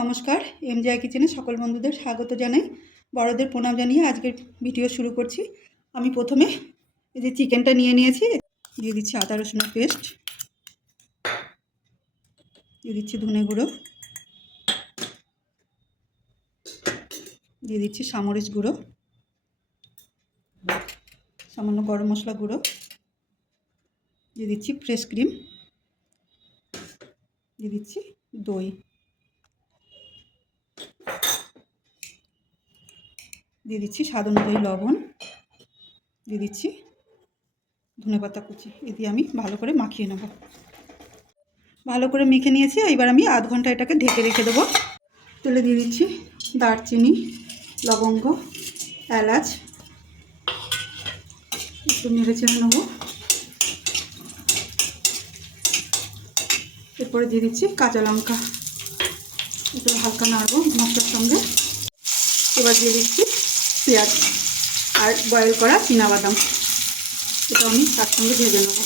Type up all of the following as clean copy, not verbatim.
নমস্কার, এমজেআই কিচেনে সকল বন্ধুদের স্বাগত জানাই। বড়দের প্রণাম জানিয়ে আজকের ভিডিও শুরু করছি। আমি প্রথমে এই যে চিকেনটা নিয়েছি, দিয়ে দিচ্ছি আদা রসুনের পেস্ট, দিয়ে দিচ্ছি ধনে গুঁড়ো, দিয়ে দিচ্ছি সামরিচ গুঁড়ো, সামান্য গরম মশলা গুঁড়ো, দিয়ে দিচ্ছি ফ্রেশ ক্রিম, দিয়ে দিচ্ছি দই, দিয়ে দিচ্ছি স্বাদ অনুযায়ী লবণ, দিয়ে দিচ্ছি ধনেপাতা কুচি। দিয়ে আমি ভালো করে মাখিয়ে নেব। ভালো করে মেখে নিয়েছি। এবার আমি আধ ঘন্টা এটাকে ঢেকে রেখে দেবো। তেলে দিয়ে দিচ্ছি দারচিনি, লবঙ্গ, এলাচ, একটু নেড়ে চেড়ে নেবো। এরপরে দিয়ে দিচ্ছি কাঁচা লঙ্কা, একটু হালকা নাড়বো মশলার সঙ্গে। এবার দিয়ে দিচ্ছি পেঁয়াজ আর বয়েল করা চীনাবাদাম, এটা আমি তার সঙ্গে ভেজে নেব।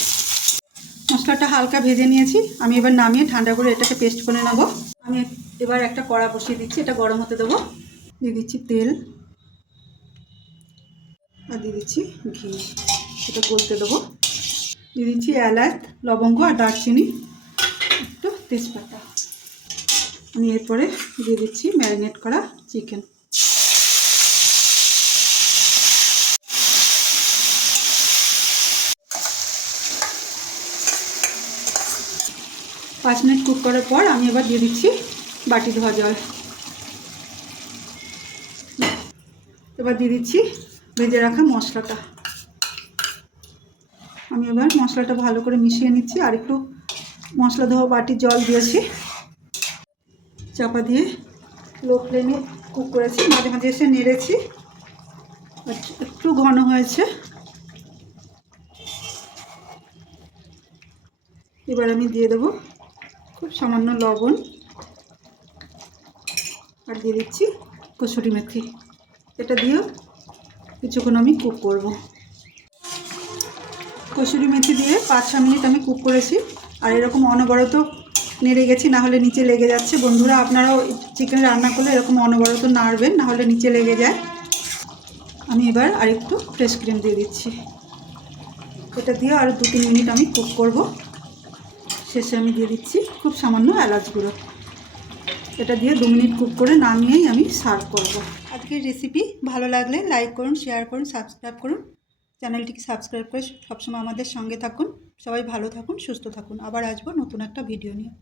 মশলাটা হালকা ভেজে নিয়েছি। আমি এবার নামিয়ে ঠান্ডা করে এটাকে পেস্ট করে নেব। আমি এবার একটা কড়া বসিয়ে দিচ্ছি, এটা গরম হতে দেবো। দিয়ে দিচ্ছি তেল আর দিয়ে দিচ্ছি ঘি, এটা গলতে দেবো। দিয়ে দিচ্ছি এলাচ, লবঙ্গ আর দারচিনি, একটু তেজপাতা। আমি এরপরে দিয়ে দিচ্ছি ম্যারিনেট করা চিকেন। পাঁচ মিনিট কুক করার পর আমি এবার দিয়ে দিচ্ছি বাটি ধোয়া জল। এবার দিয়ে দিচ্ছি ভেজে রাখা মশলাটা। আমি এবার মশলাটা ভালো করে মিশিয়ে নিচ্ছি। আর একটু মশলা ধোয়া বাটির জল দিয়েছি। চাপা দিয়ে লো ফ্লেমে কুক করেছি, মাঝে মাঝে এসে নেড়েছি। একটু ঘন হয়েছে। এবার আমি দিয়ে দেবো খুব সামান্য লবণ, আর দিয়ে দিচ্ছি কসুরি মেথি। এটা দিয়েও কিছুক্ষণ আমি কুক করব। কসুরি মেথি দিয়ে 5-6 মিনিট আমি কুক করেছি। আর এরকম অনবরত নেড়ে গেছি, না হলে নিচে লেগে যাচ্ছে। বন্ধুরা, আপনারাও চিকেন রান্না করলে এরকম অনবরত নাড়বেন, না হলে নিচে লেগে যায়। আমি এবার আরেকটু ফ্রেশ ক্রিম দিয়ে দিচ্ছি। এটা দিয়ে আরও 2-3 মিনিট আমি কুক করব। শেষে আমি দিয়ে দিচ্ছি খুব সামান্য এলাচ গুঁড়ো। এটা দিয়ে 2 মিনিট কুক করে নামিয়েই আমি সার্ভ করব। আজকের রেসিপি ভালো লাগলে লাইক করুন, শেয়ার করুন, সাবস্ক্রাইব করুন। চ্যানেলটিকে সাবস্ক্রাইব করে সবসময় আমাদের সঙ্গে থাকুন। সবাই ভালো থাকুন, সুস্থ থাকুন। আবার আসবো নতুন একটা ভিডিও নিয়ে।